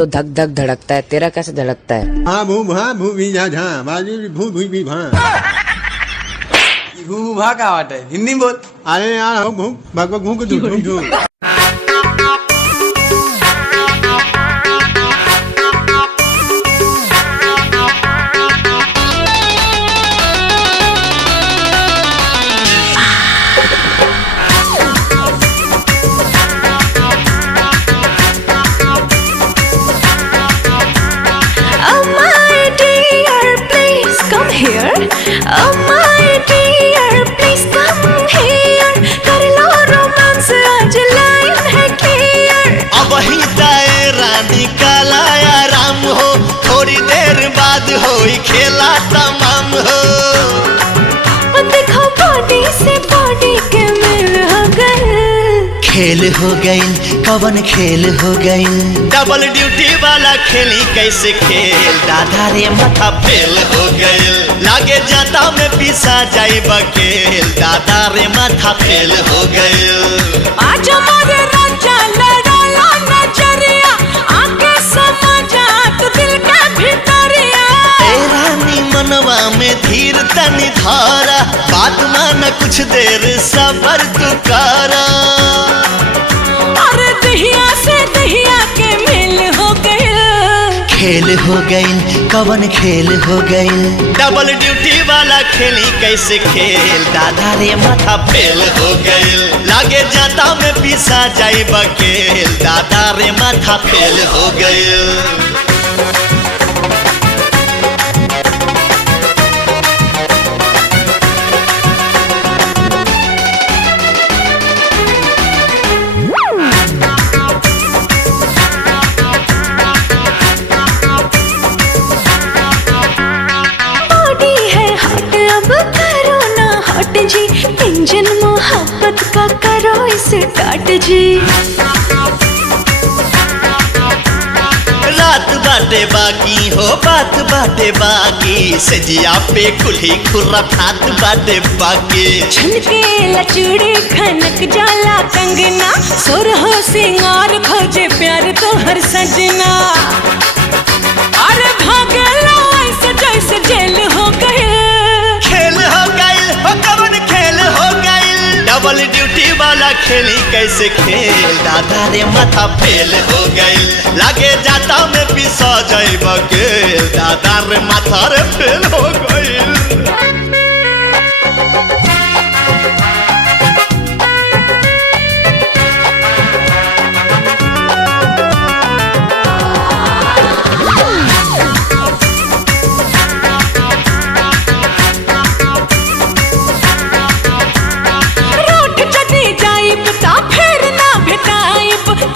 तो धक धक धड़कता है, तेरा कैसे धड़कता है? हाँ भू भी झा बाजू भू भी भा भू भा का बात है, हिंदी में बोल। अरे यार हो भू भग भू को धू Oh my dear, please come here. कर लो रोमांस, आज लाइन है क्लियर। अब ही दायरा निकाला आराम हो, थोड़ी देर बाद हो खेला तमाम हो। देखो बॉडी से बॉडी के मेल हो गए। खेल हो गई, कवन खेल हो गई, डबल ड्यूटी वाला खेली कैसे खेल, दादा रे माथा फेल हो गई, लागे जाता में पीसा जाई बकेल, दादा रे माथा फेल हो गई। आज हमारे राजा लड़ाला नजरिया, आके समझा तू दिल का भितरिया। ए रानी मनवा में धीर तनी धारा, बात मान कुछ देर सबर तू करा। अरे दहिया से दहिया के मेल हो गए। खेल हो गई, कवन खेल हो गई, डबल ड्यूटी वाला खेली कैसे खेल, दादा रे माथा फेल हो गई, लागे जाता में पीसा जाई बकेल, दादा रे माथा फेल हो गई। जी इंजन मोहब्बत का करो इसे स्टार्ट जी। रात बाटे बाकी हो, बात बाटे बाकी, सजिया पे कुल्ही खुर्रफात बाटे बाकी। छनके लचड़ी खनक जाला कंगना, सुरहो सिंगार खोजे प्यार तो हर सजना। अरे भागला ऐसे जैसे जेल हो गए। खेल हो गई, हो कवन खेल हो गई, डबल ड्यूटी वाला खेली कैसे खेल, दादा रे माथा फेल हो गई, लागे जाता में पिसा जाई बकेल, दादा रे माथा रे फेल हो गई।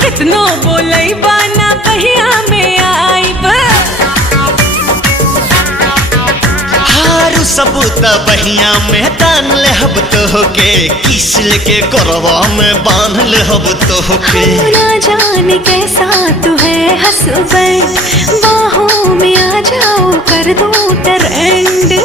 कितनो बोलई बाना कहिया में आईब। हारू सबूत बहिया में तान ले हब तो होके, किस लेके करवा में बांध ले हब तो होके। ना जाने कैसा तू है हसबैंड, बाहों में आ जाओ कर दो ट्रेंड।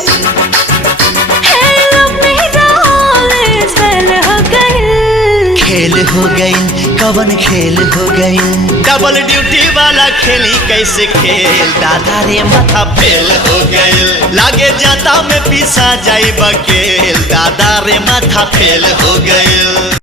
खेल हो गई, कवन खेल हो गई, डबल ड्यूटी वाला खेली कैसे खेल, दादा रे माथा फेल हो गई, लागे जाता में पीसा जाई बकेल, दादा रे माथा फेल हो गई।